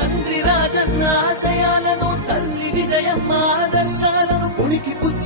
తండ్రి రాజన్న ఆశయాలను తల్లి విజయమ్మ ఆదర్శాలను పుణికి పుచ్చుకు